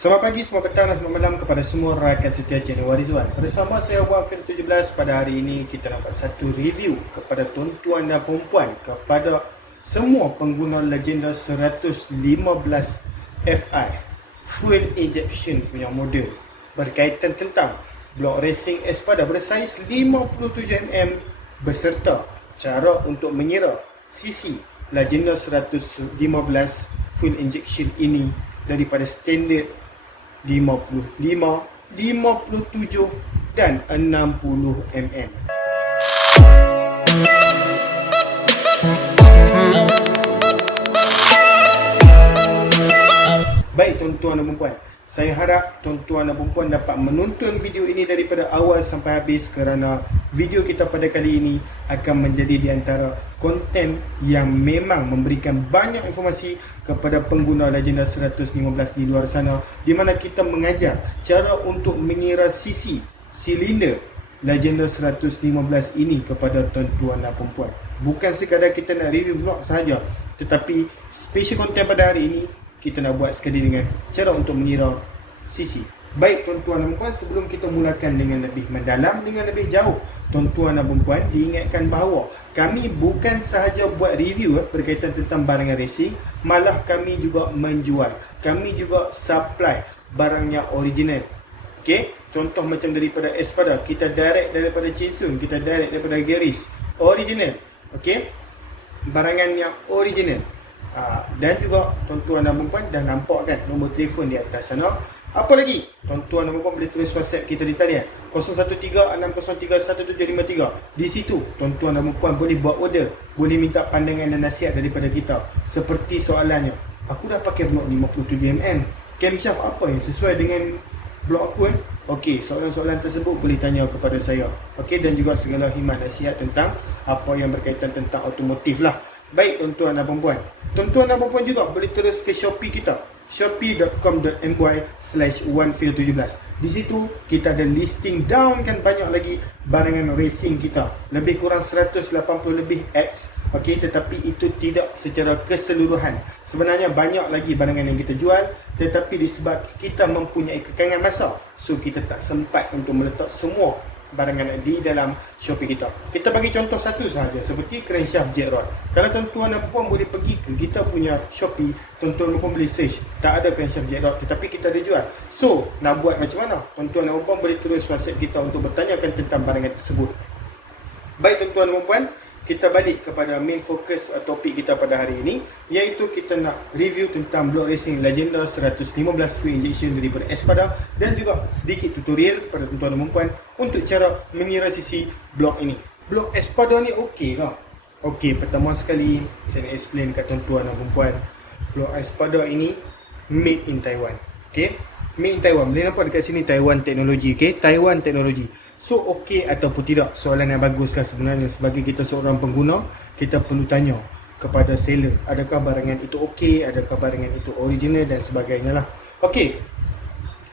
Selamat pagi, selamat petang dan selamat malam kepada semua rakan setia channel Warizwan. Bersama saya Wan Fir 17, pada hari ini kita dapat satu review kepada tuan-tuan dan perempuan, kepada semua pengguna legenda 115 Fi fuel injection punya model berkaitan tentang blok racing Espada bersaiz 57mm beserta cara untuk mengira sisi legenda 115 fuel injection ini daripada standard 55, 57 dan 60mm. Baik tuan-tuan dan perempuan, saya harap tuan-tuan dan perempuan dapat menonton video ini daripada awal sampai habis, kerana video kita pada kali ini akan menjadi di antara konten yang memang memberikan banyak informasi kepada pengguna legenda 115 di luar sana, di mana kita mengajar cara untuk mengira sisi silinder legenda 115 ini kepada tuan-tuan dan perempuan. Bukan sekadar kita nak review blok sahaja, tetapi special konten pada hari ini kita nak buat sekali dengan cara untuk mengira sisi. Baik tuan-tuan dan perempuan, sebelum kita mulakan dengan lebih mendalam, dengan lebih jauh, tuan-tuan dan perempuan diingatkan bahawa kami bukan sahaja buat review berkaitan tentang barangan racing, malah kami juga menjual. Kami juga supply barangnya original. Okey, contoh macam daripada Espada, kita direct daripada Chinsun, kita direct daripada Geris, original. Okey, barangan yang original. Dan juga tuan-tuan dan perempuan dah nampak kan nombor telefon di atas sana. Apa lagi? Tuan-tuan dan perempuan boleh tulis WhatsApp kita di talian 0136031753. Di situ tuan-tuan dan perempuan boleh buat order, boleh minta pandangan dan nasihat daripada kita. Seperti soalannya, aku dah pakai blok 57mm, camshaft apa yang sesuai dengan blok aku Okey, soalan-soalan tersebut boleh tanya kepada saya. Okey, dan juga segala khidmat nasihat tentang apa yang berkaitan tentang automotif lah. Baik tuan-tuan dan perempuan, tuan-tuan dan perempuan juga boleh terus ke Shopee kita, shopee.com.my/1feel17. Di situ kita ada listing down kan banyak lagi barangan racing kita, lebih kurang 180 lebih X. Okey, tetapi itu tidak secara keseluruhan. Sebenarnya banyak lagi barangan yang kita jual, tetapi disebab kita mempunyai kekangan masa, so kita tak sempat untuk meletak semua barangan di dalam Shopee kita. Kita bagi contoh satu sahaja, seperti crankshaft jet rod. Kalau tuan-tuan dan perempuan boleh pergi ke kita punya Shopee, tuan-tuan dan perempuan boleh search, tak ada crankshaft jet rod, tetapi kita ada jual. So, nak buat macam mana? Tuan-tuan dan perempuan boleh terus WhatsApp kita untuk bertanyakan tentang barangan tersebut. Baik tuan-tuan dan perempuan, kita balik kepada main fokus topik kita pada hari ini, iaitu kita nak review tentang blok racing legenda 115 fuel injection daripada Espada, dan juga sedikit tutorial kepada tuan-tuan dan perempuan untuk cara mengira sisi blok ini. Blok Espada ni okey ke? Okey, pertama sekali saya nak explain kat tuan-tuan dan perempuan, blok Espada ini made in Taiwan. Okey, made in Taiwan. Boleh nampak dekat sini Taiwan Technology. Okey, Taiwan Technology. So okey ataupun tidak? Soalan yang bagus kan sebenarnya. Sebagai kita seorang pengguna, kita perlu tanya kepada seller, adakah barangan itu okey, adakah barangan itu original dan sebagainya lah. Okey,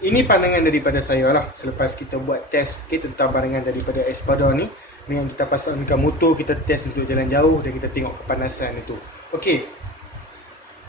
ini pandangan daripada saya lah selepas kita buat test tentang barangan daripada Espada ni. Dengan kita pasang dekat motor, kita test untuk jalan jauh dan kita tengok kepanasan itu. Okey,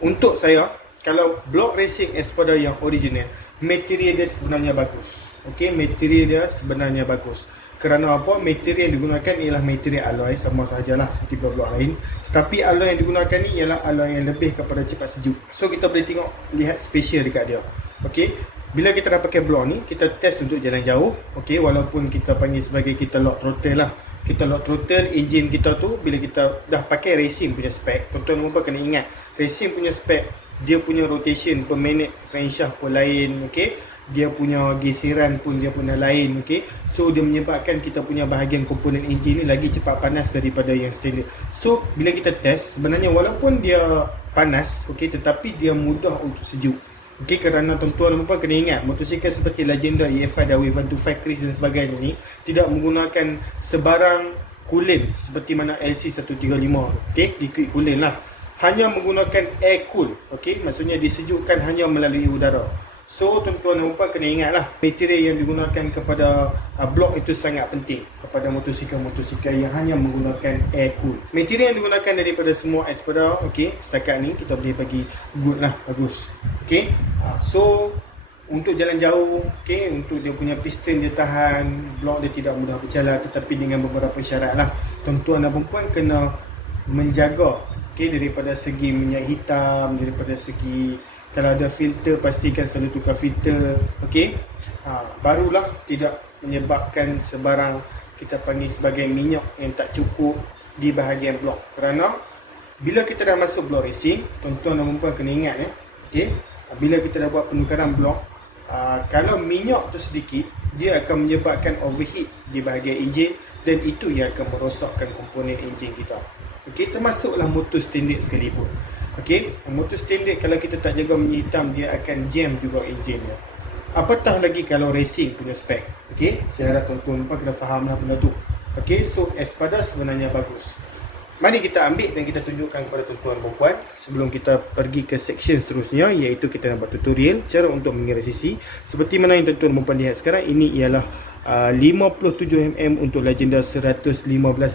untuk saya, kalau blok racing Espada yang original, material dia sebenarnya bagus. Okey, material dia sebenarnya bagus. Kerana apa? Material yang digunakan ialah material alloy, sama sahajalah seperti blok-blok lain. Tetapi alloy yang digunakan ni ialah alloy yang lebih kepada cepat sejuk. So kita boleh tengok, lihat special dekat dia. Okey, bila kita dah pakai blok ni, kita test untuk jalan jauh. Okey, walaupun kita panggil sebagai kita lock throttle lah. Kita lock throttle, engine kita tu bila kita dah pakai racing punya spek, tuan-tuan dan kena ingat, racing punya spek, dia punya rotation per minute crankshaft pun lain. Okey, dia punya geseran pun dia punya lain. Okey, so dia menyebabkan kita punya bahagian komponen enjin ni lagi cepat panas daripada yang standard. So bila kita test, sebenarnya walaupun dia panas, okey, tetapi dia mudah untuk sejuk. Okey, kerana tuan-tuan dan puan kena ingat, motosikal seperti Legenda, EFI, Dawi 125 Chris dan sebagainya ni tidak menggunakan sebarang coolant seperti mana LC135. Okey, liquid coolant lah, hanya menggunakan air cool. Okey, maksudnya disejukkan hanya melalui udara. So tuan-tuan dan puan kena ingatlah, material yang digunakan kepada blok itu sangat penting kepada motosikal-motosikal yang hanya menggunakan air cool. Material yang digunakan daripada semua Espada, okey, setakat ni kita boleh bagi good lah, bagus. Okey, so untuk jalan jauh, okey, untuk dia punya piston dia tahan, blok dia tidak mudah bercalar, tetapi dengan beberapa syarat lah. Tuan-tuan dan puan kena menjaga, okey, daripada segi minyak hitam, daripada segi kalau ada filter pastikan selalu tukar filter, okey. Barulah tidak menyebabkan sebarang kita panggil sebagai minyak yang tak cukup di bahagian blok. Kerana bila kita dah masuk blok racing, tuan-tuan dan puan kena ingat ya, okey, bila kita dah buat penukaran blok, kalau minyak tu sedikit, dia akan menyebabkan overheat di bahagian enjin dan itu yang akan merosakkan komponen enjin kita. Okey, termasuklah motor standard sekalipun. Okey, motor standard kalau kita tak jaga minyak hitam, dia akan jam juga enjinnya. Apatah lagi kalau racing punya spek. Okey, saya harap tuan-tuan kena fahamlah benda tu. Okey, so Espada sebenarnya bagus. Mari kita ambil dan kita tunjukkan kepada tuan-tuan dan puan sebelum kita pergi ke section seterusnya, iaitu kita nak buat tutorial cara untuk mengira sisi. Seperti mana yang tuan-tuan dan puan lihat sekarang, ini ialah 57mm untuk Legenda 115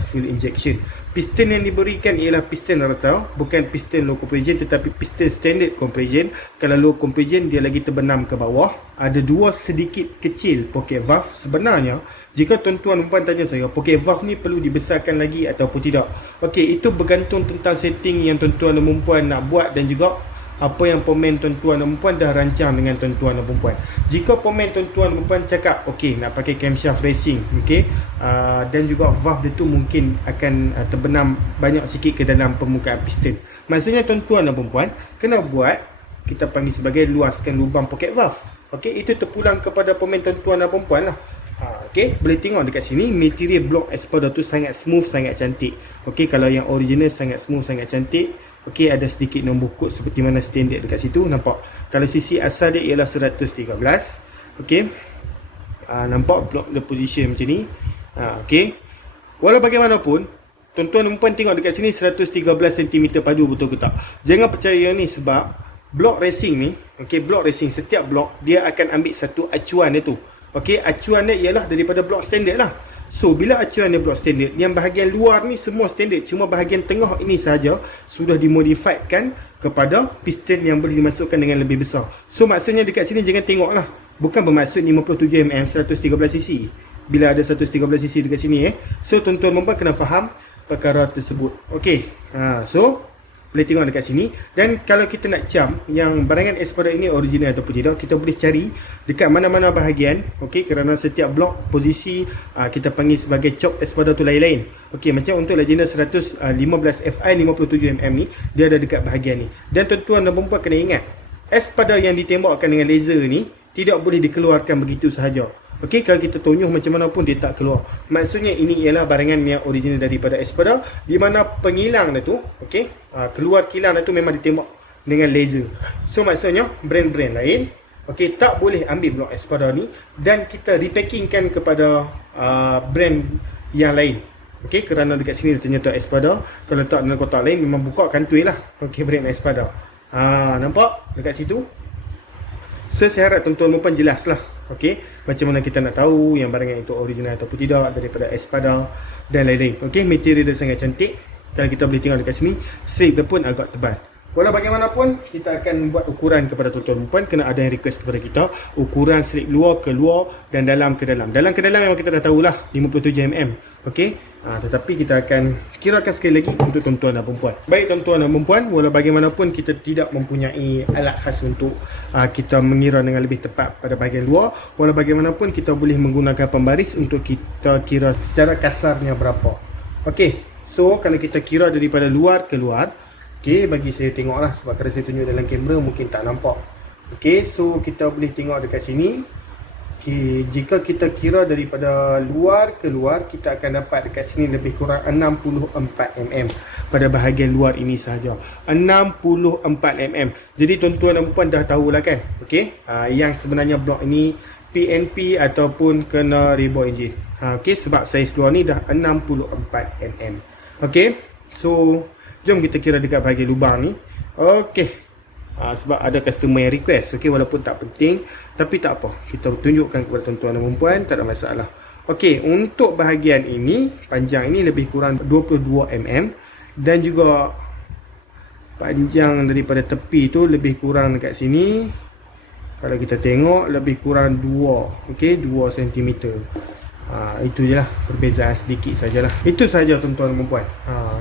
fuel injection. Piston yang diberikan ialah piston rata, bukan piston low compression tetapi piston standard compression. Kalau low compression dia lagi terbenam ke bawah. Ada dua sedikit kecil pocket valve. Sebenarnya jika tuan-tuan dan puan tanya saya, pocket valve ni perlu dibesarkan lagi ataupun tidak, okey, itu bergantung tentang setting yang tuan-tuan dan puan nak buat dan juga apa yang pemain tuan-tuan dan puan dah rancang dengan tuan-tuan dan puan. Jika pemain tuan-tuan dan puan cakap okey nak pakai camshaft racing, okey, dan juga valve dia tu mungkin akan terbenam banyak sikit ke dalam permukaan piston, maksudnya tuan-tuan dan puan kena buat kita panggil sebagai luaskan lubang pocket valve. Okey, itu terpulang kepada pemain tuan-tuan dan puan lah. Okey, boleh tengok dekat sini material blok Espada tu sangat smooth, sangat cantik. Okey, kalau yang original sangat smooth, sangat cantik. Okey, ada sedikit nombor kod seperti mana standard dekat situ, nampak. Kalau sisi asal dia ialah 113. Okey. Nampak block the position macam ni. Okey. Walau bagaimanapun, tuan-tuan dan puan tengok dekat sini 113 cm padu, betul ke tak? Jangan percaya yang ni sebab blok racing ni, okey, blok racing setiap blok dia akan ambil satu acuan dia tu. Okey, acuan dia ialah daripada blok standard lah. So, bila acuan dia blok standard, yang bahagian luar ni semua standard, cuma bahagian tengah ini sahaja sudah dimodifiedkan kepada piston yang boleh dimasukkan dengan lebih besar. So, maksudnya dekat sini jangan tengok lah. Bukan bermaksud 57mm 113cc. Bila ada 113cc dekat sini So, tuan-tuan dan puan kena faham perkara tersebut. Okey. So, boleh tengok dekat sini. Dan kalau kita nak cam yang barangan Espada ini original ataupun tidak, kita boleh cari dekat mana-mana bahagian. Okey, kerana setiap blok posisi kita panggil sebagai chop Espada tu lain-lain. Okey, macam untuk Legenda 115 Fi 57mm ni, dia ada dekat bahagian ni. Dan tuan-tuan dan puan kena ingat, Espada yang ditembakkan dengan laser ni tidak boleh dikeluarkan begitu sahaja. Okey, kalau kita tonyuh macam mana pun dia tak keluar. Maksudnya ini ialah barangan yang original daripada Espada, di mana pengilang dia tu, okey, keluar kilang dia tu memang ditembak dengan laser. So maksudnya brand-brand lain, okey, tak boleh ambil blok Espada ni dan kita repackingkan kepada brand yang lain. Okey, kerana dekat sini ternyata Espada, kalau tak dalam kotak lain memang buka kantoi lah. Okey, brand Espada. Nampak dekat situ? So saya harap tuan-tuan dan puan jelas lah. Okey, macam mana kita nak tahu yang barangan itu original ataupun tidak daripada Espada dan lain-lain. Okey, material dia sangat cantik. Kalau kita boleh tengok dekat sini, strip dia pun agak tebal. Walau bagaimanapun, kita akan buat ukuran kepada tuan-tuan dan puan. Kena ada yang request kepada kita ukuran strip luar ke luar dan dalam ke dalam. Dalam ke dalam memang kita dah tahulah 57mm. Okey, tetapi kita akan kirakan sekali lagi untuk tuan-tuan dan puan. Baik tuan-tuan dan puan, walau bagaimanapun kita tidak mempunyai alat khas untuk kita mengira dengan lebih tepat pada bahagian luar. Walau bagaimanapun kita boleh menggunakan pembaris untuk kita kira secara kasarnya berapa. Okey, so kalau kita kira daripada luar ke luar, okey, bagi saya tengoklah sebab kalau saya tunjuk dalam kamera mungkin tak nampak. Okey, so kita boleh tengok dekat sini. Okay, jika kita kira daripada luar ke luar, kita akan dapat dekat sini lebih kurang 64mm pada bahagian luar ini sahaja. 64mm. Jadi tuan-tuan dan puan dah tahulah kan, okey, yang sebenarnya blok ini PNP ataupun kena rebar enjin. Okey, sebab saiz luar ni dah 64mm. Okey, so jom kita kira dekat bahagian lubang ni. Okey, sebab ada customer yang request, okey, walaupun tak penting, tapi tak apa, kita tunjukkan kepada tuan-tuan dan puan, tak ada masalah. Okey, untuk bahagian ini, panjang ini lebih kurang 22mm dan juga panjang daripada tepi tu lebih kurang dekat sini Kalau kita tengok lebih kurang 2, okey, 2 cm. Itu je lah, perbezaan sedikit sajalah. Itu saja tuan-tuan dan puan.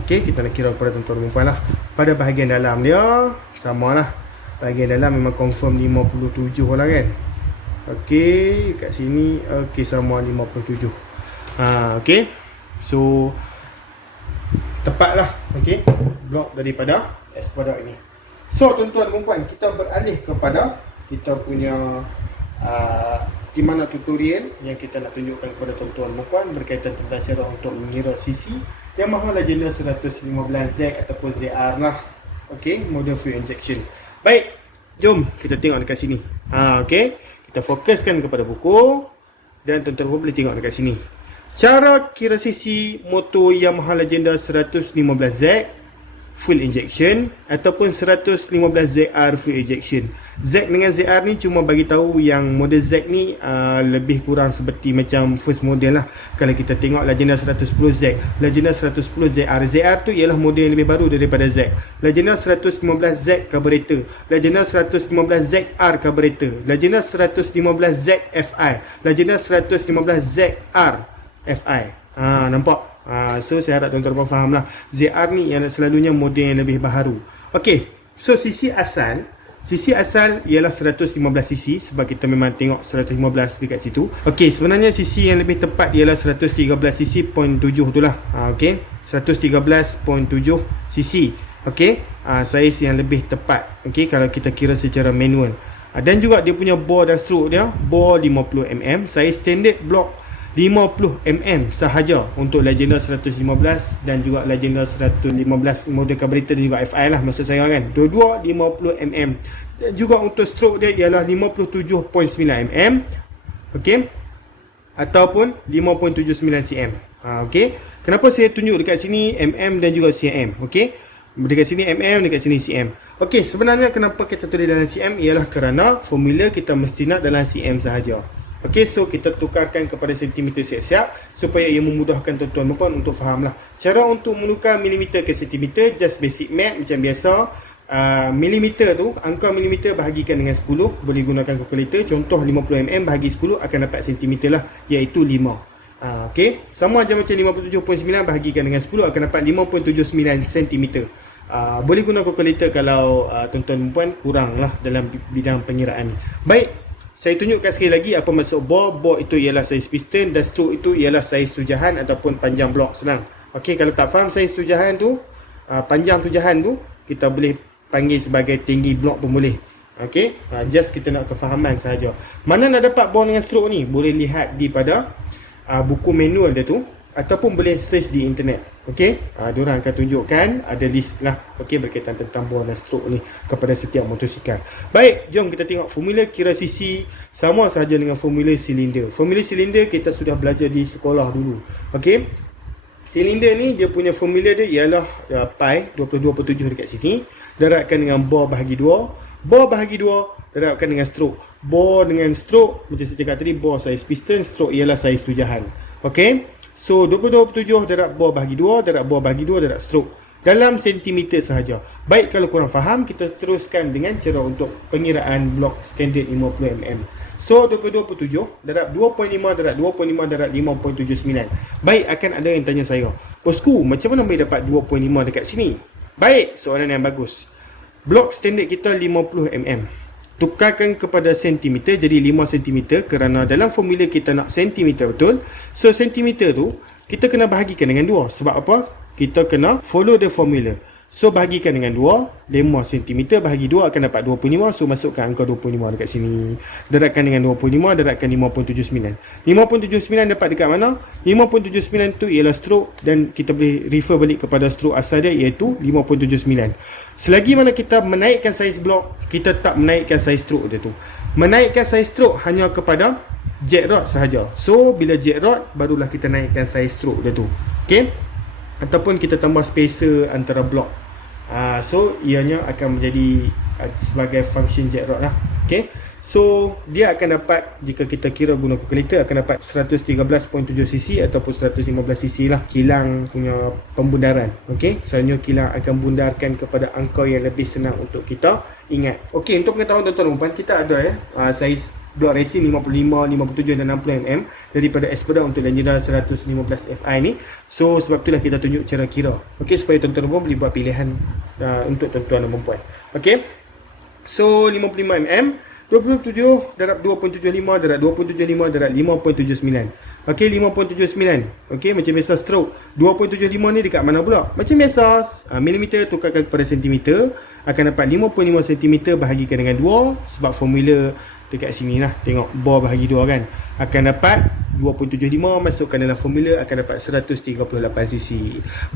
Okey, kita nak kira kepada tuan-tuan dan puan lah. Pada bahagian dalam dia sama lah. Bahagian dalam memang confirm 57 lah kan. Okey, kat sini okey sama 57. Okey. So tepat lah, okey, blok daripada S product ini. So tuan-tuan dan puan, kita beralih kepada kita punya di mana tutorial yang kita nak tunjukkan kepada tuan-tuan dan puan berkaitan tentang cara untuk mengira CC Yamaha Legenda 115Z ataupun ZR lah. Okey, model fuel injection. Baik, jom kita tengok dekat sini. Okey, kita fokuskan kepada buku dan tuan-tuan boleh tengok dekat sini. Cara kira CC motor Yamaha Legenda 115Z full injection ataupun 115ZR full injection. Z dengan ZR ni cuma bagi tahu yang model Z ni lebih kurang seperti macam first model lah. Kalau kita tengok Legenda 110Z, Legenda 110ZR, ZR tu ialah model yang lebih baru daripada Z. Legenda 115Z carburetor, Legenda 115ZR carburetor, Legenda 115ZFI, Legenda 115ZR FI. Nampak? So saya harap tuan-tuan faham lah. ZR ni yang selalunya model yang lebih baharu. Okey, so CC asal ialah 115cc sebab kita memang tengok 115 dekat situ. Okey, sebenarnya CC yang lebih tepat ialah 113cc 0.7 tu lah. Okey, 113.7cc. Okey, saiz yang lebih tepat. Okey, kalau kita kira secara manual. Dan juga dia punya bore dan stroke dia, bore 50mm, saiz standard block 50mm sahaja untuk Legenda 115 dan juga Legenda 115 model carburetor dan juga FI lah maksud saya kan. Dua-dua 50mm. Dan juga untuk stroke dia ialah 57.9mm. Okey. Ataupun 5.79 cm. Okey. Kenapa saya tunjuk dekat sini mm dan juga cm? Okey. Dekat sini mm, dekat sini cm. Okey, sebenarnya kenapa kita tulis dalam cm ialah kerana formula kita mesti nak dalam cm sahaja. Okey, so kita tukarkan kepada sentimeter siap-siap supaya ia memudahkan tuan-tuan dan puan untuk fahamlah. Cara untuk menukar milimeter ke sentimeter just basic math macam biasa. Milimeter tu, angka milimeter bahagikan dengan 10, boleh gunakan kalkulator. Contoh 50mm bahagi 10 akan dapat sentimeter lah, iaitu 5. Okey, sama je macam 57.9 bahagikan dengan 10 akan dapat 5.79 cm. Boleh guna kalkulator kalau tuan-tuan dan puan kurang lah dalam bidang pengiraan ni. Baik, saya tunjukkan sekali lagi apa maksud bore. Bore itu ialah saiz piston dan stroke itu ialah saiz tujahan ataupun panjang blok. Senang. Okey, kalau tak faham saiz tujahan tu, panjang tujahan tu, kita boleh panggil sebagai tinggi blok pun boleh. Okey, just kita nak kefahaman sahaja. Mana nak dapat bore dengan stroke ni? Boleh lihat di pada buku manual dia tu ataupun boleh search di internet. Okey, diorang akan tunjukkan ada list lah, okey, berkaitan tentang bore dan stroke ni kepada setiap motosikal. Baik, jom kita tengok formula kira CC sama sahaja dengan formula silinder. Formula silinder kita sudah belajar di sekolah dulu. Okey, silinder ni dia punya formula dia ialah pi 22/7 dekat sini darabkan dengan bore bahagi 2. Bore bahagi 2 darabkan dengan stroke. Bore dengan stroke macam saya cakap tadi, bore saiz piston, stroke ialah saiz tujahan. Okey, so 22/7 darab bore bahagi 2 darab bore bahagi 2 darab stroke dalam sentimeter sahaja. Baik, kalau kurang faham kita teruskan dengan cara untuk pengiraan blok standard 50mm. So 22/7 darab 2.5 darab 2.5 darab 5.79. Baik, akan ada yang tanya saya, bosku, macam mana boleh dapat 2.5 dekat sini? Baik, soalan yang bagus. Blok standard kita 50mm. Tukarkan kepada sentimeter jadi 5 cm kerana dalam formula kita nak sentimeter betul. So sentimeter tu kita kena bahagikan dengan 2. Sebab apa? Kita kena follow the formula. So bahagikan dengan 2, 5 cm bahagi 2 akan dapat 25. So masukkan angka 25 dekat sini. Darabkan dengan 25, darabkan 5.79. 5.79 dapat dekat mana? 5.79 tu ialah stroke dan kita boleh refer balik kepada stroke asal dia iaitu 5.79. Selagi mana kita menaikkan saiz blok, kita tak menaikkan saiz stroke dia tu. Menaikkan saiz stroke hanya kepada jack rod sahaja. So bila jack rod barulah kita naikkan saiz stroke dia tu. Okey? Ataupun kita tambah spacer antara blok. So ianya akan menjadi sebagai function jack rod lah. Okay. So dia akan dapat, jika kita kira guna kalkulator, akan dapat 113.7 cc ataupun 115 cc lah kilang punya pembundaran. Okey, selanjutnya kilang akan bundarkan kepada angka yang lebih senang untuk kita ingat. Okey, untuk pengetahuan tuan-tuan dan puan, kita ada saiz blok racing 55, 57 dan 60mm daripada Espada untuk Legenda 115 Fi ni. So sebab itulah kita tunjuk cara kira. Okey, supaya tuan-tuan dan puan boleh buat pilihan untuk tuan-tuan dan puan. Okey. So 55mm, 27 darab 2.75 darab 2.75 darab 5.79. Okey, 5.79. Okey, macam biasa stroke. 2.75 ni dekat mana pula? Macam biasa, milimeter tukarkan kepada sentimeter, akan dapat 5.5 cm bahagikan dengan 2, sebab formula dekat sini lah, tengok bor bahagi 2 kan, akan dapat 2.75, masukkan dalam formula akan dapat 138cc.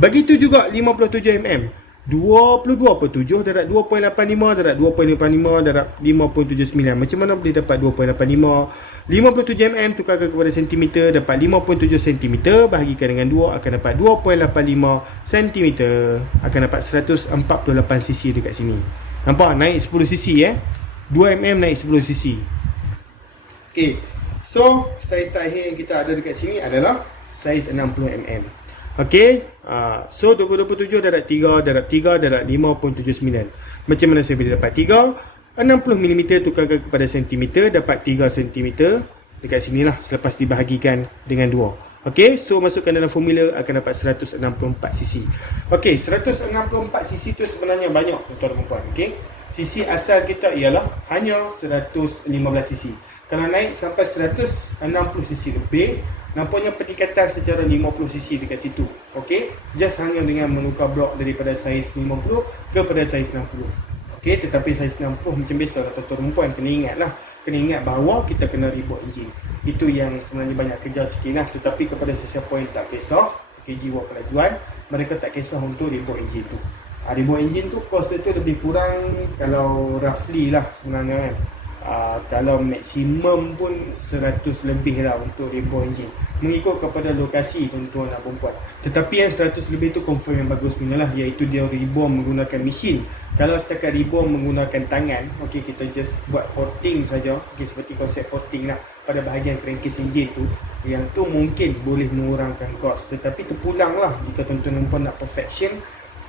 Begitu juga 57mm, 22.7 darab 2.85 darab 2.85 darab 5.79. Macam mana boleh dapat 2.85? 57mm tukarkan kepada sentimeter, dapat 5.7 cm bahagikan dengan 2 akan dapat 2.85 cm, akan dapat 148cc dekat sini. Nampak naik 10cc 2mm naik 10cc. Okay, so saiz terakhir yang kita ada dekat sini adalah saiz 60mm. Okay, so 2027 darab 3 darab 3 darab 5.79. Macam mana saya boleh dapat 3? 60mm tukarkan kepada sentimeter, dapat 3 cm dekat sinilah selepas dibahagikan dengan 2. Okay, so masukkan dalam formula akan dapat 164cc. Okay, 164cc tu sebenarnya banyak tuan-tuan dan puan. Okay, cc asal kita ialah hanya 115cc. Kalau naik sampai 160cc lebih, nampaknya peningkatan secara 50cc dekat situ. Okey, just hanya dengan menukar blok daripada saiz 50 kepada saiz 60. Okey, tetapi saiz 60 macam biasa tuan-tuan dan puan kena ingatlah, kena ingat bahawa kita kena rebot enjin. Itu yang sebenarnya banyak kerja sikit lah. Tetapi kepada sesiapa yang tak kisah, jiwa pelajuan, mereka tak kisah untuk rebot enjin tu. Rebot enjin tu cost dia tu lebih kurang, kalau roughly lah sebenarnya kan, kalau maksimum pun 100 lebih lah untuk rebot enjin, mengikut kepada lokasi tuan-tuan dan perempuan. Tetapi yang 100 lebih tu confirm yang bagus punya lah, iaitu dia rebom menggunakan mesin. Kalau setakat rebom menggunakan tangan, okey, kita just buat porting saja, okey, seperti konsep porting lah pada bahagian crankcase enjin tu, yang tu mungkin boleh mengurangkan kos. Tetapi terpulang lah jika tuan-tuan dan perempuan nak perfection,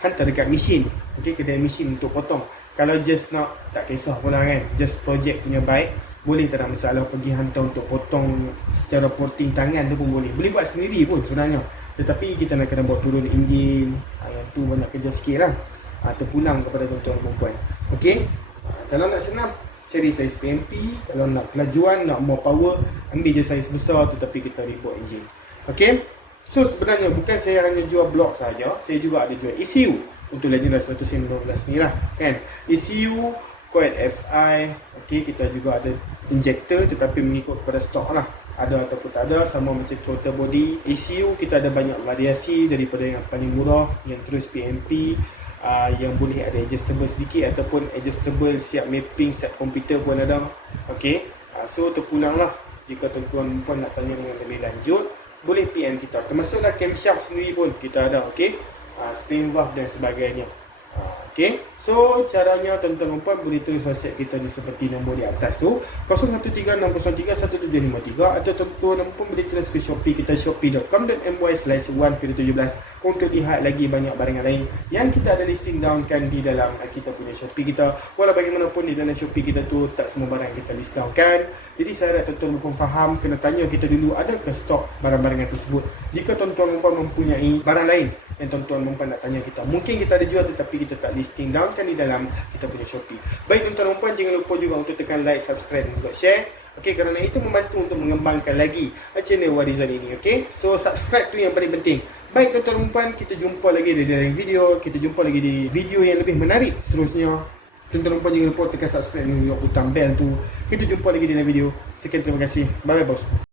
hantar dekat mesin, okey, kedai mesin untuk potong. Kalau just nak, tak kisah pula kan, just project punya baik, boleh tak ada masalah pergi hantar untuk potong secara porting tangan tu pun boleh. Boleh buat sendiri pun sebenarnya. Tetapi kita nak kena buat turun enjin, yang tu banyak kerja sikit lah. Terpulang kepada tuan-tuan perempuan. Okey, kalau nak senang, cari saiz PMP. Kalau nak kelajuan, nak more power, ambil je saiz besar tetapi kita rebot enjin. Okey, so sebenarnya bukan saya hanya jual blok saja, saya juga ada jual ECU untuk Legenda 115 ni lah kan. ECU, coil FI, okey, kita juga ada injector tetapi mengikut kepada stok lah, ada ataupun tak ada, sama macam throttle body. ECU kita ada banyak variasi, daripada yang paling murah, yang terus PMP, yang boleh ada adjustable sedikit ataupun adjustable siap mapping, siap komputer pun ada. Okey, so terpulang lah, jika tuan-tuan pun nak tanya dengan lebih lanjut, boleh PM kita. Termasuklah camshaft sendiri pun kita ada. Okey, spring valve dan sebagainya. Okey, so caranya tuan-tuan dan puan boleh terus WhatsApp kita di seperti nombor di atas tu, 0136031753, atau tuan-tuan dan puan boleh terus ke Shopee kita, shopee.com.my/1video17 untuk lihat lagi banyak barangan lain yang kita ada listing down kan di dalam kita punya Shopee kita. Walau bagaimanapun di dalam Shopee kita tu tak semua barang kita list down kan. Jadi saya harap tuan-tuan dan puan faham, kena tanya kita dulu adakah stok barang-barangan tersebut. Jika tuan-tuan dan puan mempunyai barang lain yang tuan-tuan dan puan nak tanya kita, mungkin kita ada jual tetapi kita tak listing down kan di dalam kita punya Shopee. Baik tuan-tuan dan puan, jangan lupa juga untuk tekan like, subscribe dan juga share. Okey, kerana itu membantu untuk mengembangkan lagi channel Warizon ini. Okey, so subscribe tu yang paling penting. Baik tuan-tuan dan puan, kita jumpa lagi di dalam video. Kita jumpa lagi di video yang lebih menarik seterusnya. Tuan-tuan dan puan jangan lupa tekan subscribe dan juga butang bell tu. Kita jumpa lagi di dalam video. Sekian, terima kasih. Bye bye bosku.